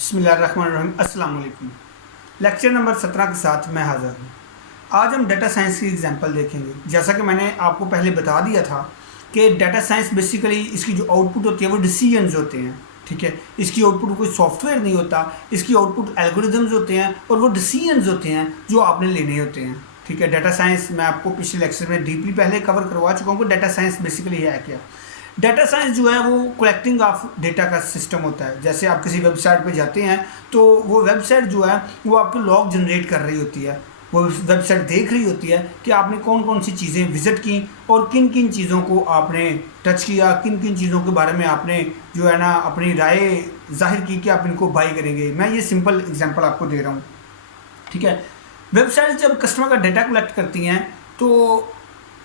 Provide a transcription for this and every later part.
बिस्मिल्लाहिर्रहमानिर्रहीम। अस्सलाम वालेकुम। लेक्चर नंबर 17 के साथ मैं हाज़िर हूँ। आज हम डाटा साइंस की एग्जांपल देखेंगे। जैसा कि मैंने आपको पहले बता दिया था कि डाटा साइंस बेसिकली इसकी जो आउटपुट होती है वो डिसीजंस होते हैं। ठीक है, इसकी आउटपुट कोई सॉफ्टवेयर नहीं होता, इसकी आउटपुट एल्गोरिदम्स होते हैं और वो डिसीजंस होते हैं जो आपने लेने होते हैं। ठीक है, डाटा साइंस मैं आपको पिछले लेक्चर में डीपली पहले कवर करवा चुका हूँ कि डाटा साइंस बेसिकली है क्या। डाटा साइंस जो है वो कलेक्टिंग ऑफ डेटा का सिस्टम होता है। जैसे आप किसी वेबसाइट पे जाते हैं तो वो वेबसाइट जो है वो आपको लॉग जनरेट कर रही होती है। वो वेबसाइट देख रही होती है कि आपने कौन कौन सी चीज़ें विज़िट की और किन किन चीज़ों को आपने टच किया, किन किन चीज़ों के बारे में आपने जो है ना अपनी राय जाहिर की कि आप इनको बाई करेंगे। मैं ये सिंपल एग्जांपल आपको दे रहा हूँ। ठीक है, वेबसाइट जब कस्टमर का डाटा कलेक्ट करती हैं तो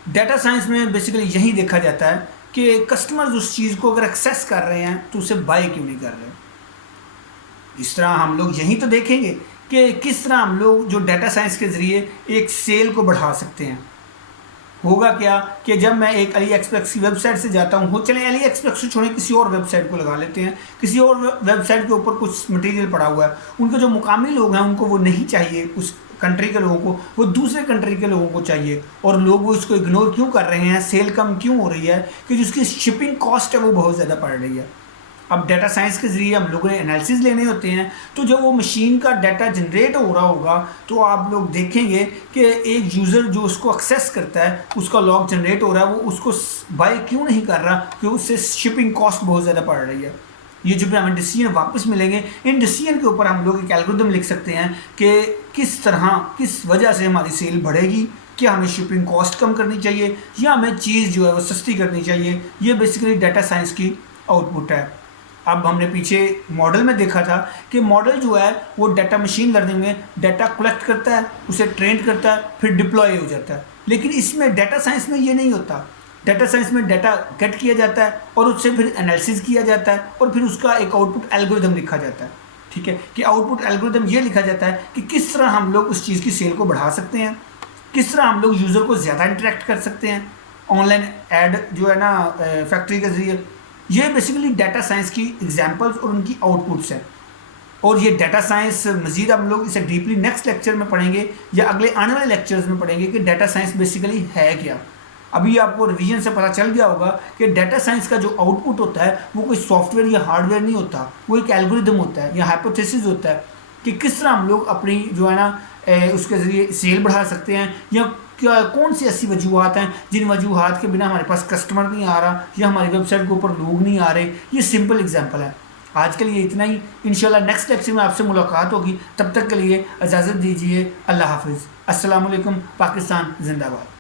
डाटा साइंस में बेसिकली यही देखा जाता है कि कस्टमर्स उस चीज़ को अगर एक्सेस कर रहे हैं तो उसे बाय क्यों नहीं कर रहे। इस तरह हम लोग यही तो देखेंगे कि किस तरह हम लोग जो डाटा साइंस के ज़रिए एक सेल को बढ़ा सकते हैं। होगा क्या कि जब मैं एक अली एक्सप्रेस की वेबसाइट से जाता हूँ, चलें अली एक्सप्रेस से छोड़ें, किसी और वेबसाइट को लगा लेते हैं। किसी और वेबसाइट के ऊपर कुछ मटेरियल पड़ा हुआ है, उनके जो मुकामी लोग हैं उनको वो नहीं चाहिए, उस कंट्री के लोगों को वो दूसरे कंट्री के लोगों को चाहिए, और लोग वो इसको इग्नोर क्यों कर रहे हैं, सेल कम क्यों हो रही है, कि जिसकी शिपिंग कॉस्ट है वो बहुत ज़्यादा पड़ रही है। अब डाटा साइंस के ज़रिए हम लोगों ने एनालिसिस लेने होते हैं, तो जब वो मशीन का डाटा जनरेट हो रहा होगा तो आप लोग देखेंगे कि एक यूज़र जो उसको एक्सेस करता है उसका लॉग जनरेट हो रहा है, वो उसको बाय क्यों नहीं कर रहा, क्योंकि उससे शिपिंग कॉस्ट बहुत ज़्यादा पड़ रही है। ये जो भी हमें डिसीजन वापस मिलेंगे, इन डिसीजन के ऊपर हम लोग एक एल्गोरिथम लिख सकते हैं कि किस तरह किस वजह से हमारी सेल बढ़ेगी, क्या हमें शिपिंग कॉस्ट कम करनी चाहिए या हमें चीज़ जो है वो सस्ती करनी चाहिए। ये बेसिकली डाटा साइंस की आउटपुट है। अब हमने पीछे मॉडल में देखा था कि मॉडल जो है वो डाटा मशीन लर्निंग में डाटा कलेक्ट करता है, उसे ट्रेन करता है, फिर डिप्लॉय हो जाता है। लेकिन इसमें डाटा साइंस में ये नहीं होता। डाटा साइंस में डाटा गेट किया जाता है और उससे फिर एनालिसिस किया जाता है और फिर उसका एक आउटपुट एल्गोरिदम लिखा जाता है। ठीक है, कि आउटपुट एल्गोरिदम ये लिखा जाता है कि किस तरह हम लोग उस चीज़ की सेल को बढ़ा सकते हैं, किस तरह हम लोग यूज़र को ज़्यादा इंटरेक्ट कर सकते हैं ऑनलाइन ऐड जो है ना फैक्ट्री के ज़रिए। ये बेसिकली डाटा साइंस की एग्जांपल्स और उनकी आउटपुट्स हैं। और ये डाटा साइंस मज़ीद हम लोग इसे डीपली नेक्स्ट लेक्चर में पढ़ेंगे या अगले आने वाले लेक्चर्स में पढ़ेंगे कि डाटा साइंस बेसिकली है क्या। अभी आपको रिवीजन से पता चल गया होगा कि डाटा साइंस का जो आउटपुट होता है वो कोई सॉफ्टवेयर या हार्डवेयर नहीं होता, वो एक एल्गोरिदम होता है या हाइपोथेसिस होता है कि किस तरह हम लोग अपनी जो है ना उसके ज़रिए सेल बढ़ा सकते हैं, या क्या कौन सी ऐसी वजूहत हैं जिन वजूहत के बिना हमारे पास कस्टमर नहीं आ रहा या हमारी वेबसाइट के ऊपर लोग नहीं आ रहे। ये सिंपल एग्जांपल है। आज के लिए इतना ही। इंशाल्लाह नेक्स्ट लेक्चर में आपसे मुलाकात होगी। तब तक के लिए इजाज़त दीजिए। अल्लाह हाफिज़। अस्सलाम वालेकुम। पाकिस्तान जिंदाबाद।